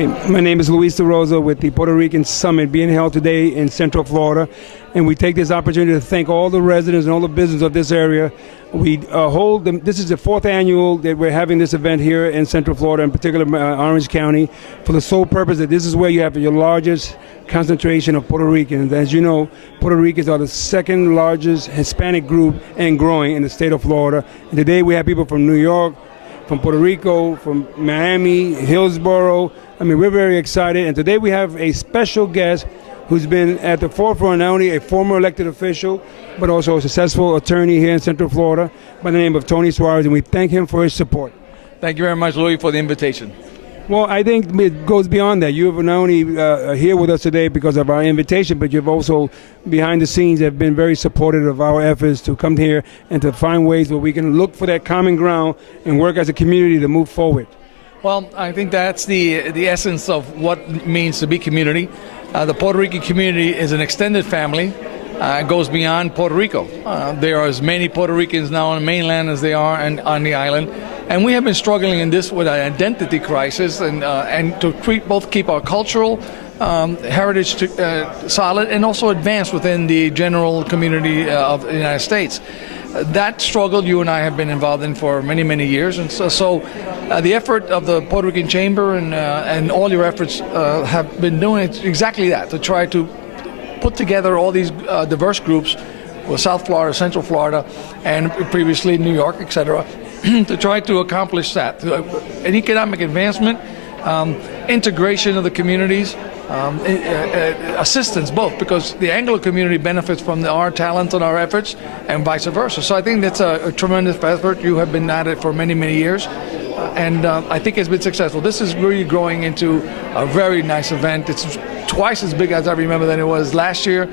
Hi, my name is Luis DeRosa with the Puerto Rican Summit being held today in Central Florida. And we take this opportunity to thank all the residents and all the business of this area. We this is the fourth annual that we're having this event here in Central Florida, in particular Orange County, for the sole purpose that this is where you have your largest concentration of Puerto Ricans. As you know, Puerto Ricans are the second largest Hispanic group and growing in the state of Florida. And today we have people from New York, from Puerto Rico, from Miami, Hillsborough. I mean, we're very excited. And today we have a special guest who's been at the forefront, not only a former elected official, but also a successful attorney here in Central Florida by the name of Tony Suarez, and we thank him for his support. Thank you very much, Louis, for the invitation. Well, I think it goes beyond that. You've not only here with us today because of our invitation, but you've also, behind the scenes, have been very supportive of our efforts to come here and to find ways where we can look for that common ground and work as a community to move forward. Well, I think that's the essence of what it means to be community. The Puerto Rican community is an extended family. It goes beyond Puerto Rico. There are as many Puerto Ricans now on the mainland as they are on the island. And we have been struggling in this with an identity crisis and to keep our cultural heritage solid and also advance within the general community of the United States. That struggle you and I have been involved in for many, many years. And so the effort of the Puerto Rican Chamber and all your efforts have been doing exactly that, to try to put together all these diverse groups with South Florida, Central Florida, and previously New York, etc., to try to accomplish that. An economic advancement, integration of the communities, assistance both, because the Anglo community benefits from our talent and our efforts and vice versa. So I think that's a tremendous effort. You have been at it for many, many years. And I think it's been successful. This is really growing into a very nice event. It's twice as big as I remember than it was last year.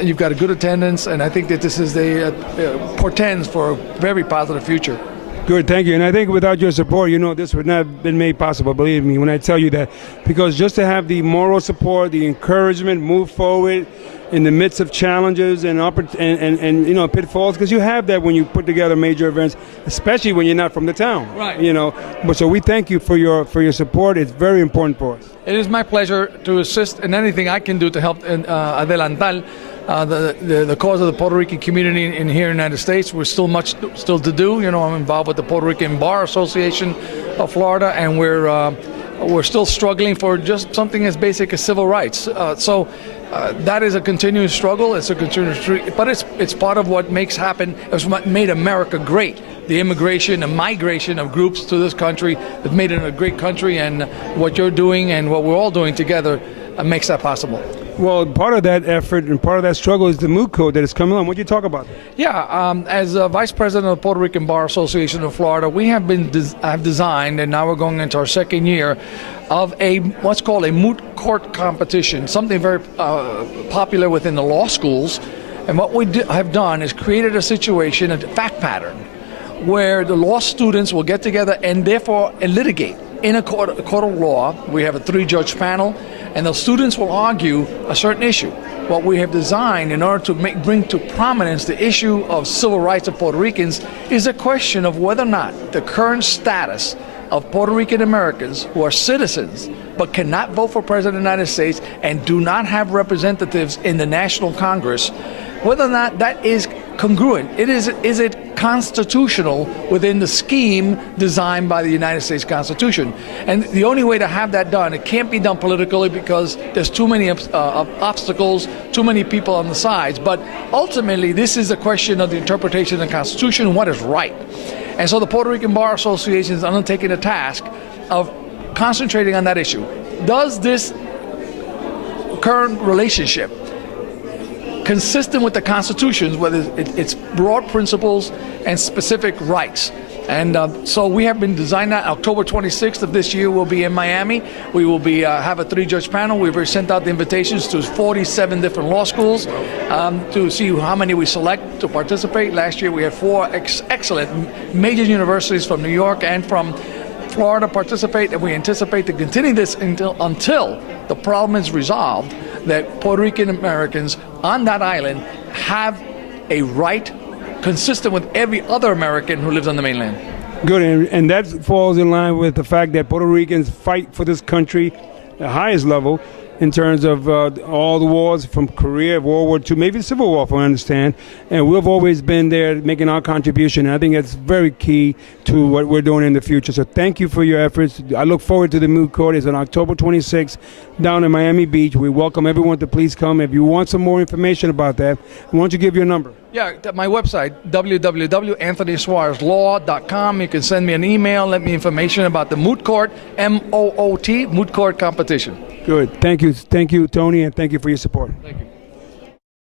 You've got a good attendance, and I think that this is portends for a very positive future. Good, thank you. And I think without your support, this would not have been made possible, believe me, when I tell you that. Because just to have the moral support, the encouragement, move forward in the midst of challenges and pitfalls, because you have that when you put together major events, especially when you're not from the town. Right. But so we thank you for your support. It's very important for us. It is my pleasure to assist in anything I can do to help adelantar the cause of the Puerto Rican community here in the United States. We're still to do. I'm involved with the Puerto Rican Bar Association of Florida, and we're still struggling for just something as basic as civil rights. So that is a continuous struggle. It's a continuous, but it's part of what makes what made America great. The immigration and migration of groups to this country have made it a great country, and what you're doing and what we're all doing together makes that possible. Well, part of that effort and part of that struggle is the moot code that is coming on. What do you talk about? Yeah, as Vice President of the Puerto Rican Bar Association of Florida, we have designed, and now we're going into our second year, of what's called a moot court competition, something very popular within the law schools. And what we have done is created a situation, a fact pattern, where the law students will get together and therefore litigate in a court of law. We have a 3-judge panel, and the students will argue a certain issue. What we have designed in order to bring to prominence the issue of civil rights of Puerto Ricans is a question of whether or not the current status of Puerto Rican Americans who are citizens but cannot vote for President of the United States and do not have representatives in the National Congress, whether or not that is congruent. Is it constitutional within the scheme designed by the United States Constitution? And the only way to have that done, it can't be done politically because there's too many obstacles, too many people on the sides. But ultimately, this is a question of the interpretation of the Constitution and what is right. And so the Puerto Rican Bar Association is undertaking the task of concentrating on that issue. Does this current relationship consistent with the Constitution, whether it's broad principles and specific rights? And so we have been designing that. October 26th of this year, we'll be in Miami. We will be have a 3-judge panel. We've already sent out the invitations to 47 different law schools to see how many we select to participate. Last year, we had 4 excellent major universities from New York and from Florida participate, and we anticipate to continue this until the problem is resolved, that Puerto Rican Americans on that island have a right consistent with every other American who lives on the mainland. Good, and that falls in line with the fact that Puerto Ricans fight for this country at the highest level in terms of all the wars from Korea, World War II, maybe the Civil War, if I understand. And we've always been there making our contribution. And I think that's very key to what we're doing in the future. So thank you for your efforts. I look forward to the moot court. It's on October 26th down in Miami Beach. We welcome everyone to please come. If you want some more information about that, why don't you give your number? Yeah, my website, www.anthonysuarezlaw.com. You can send me an email, let me information about the moot court, MOOT, moot court competition. Good. Thank you. Thank you, Tony, and thank you for your support. Thank you.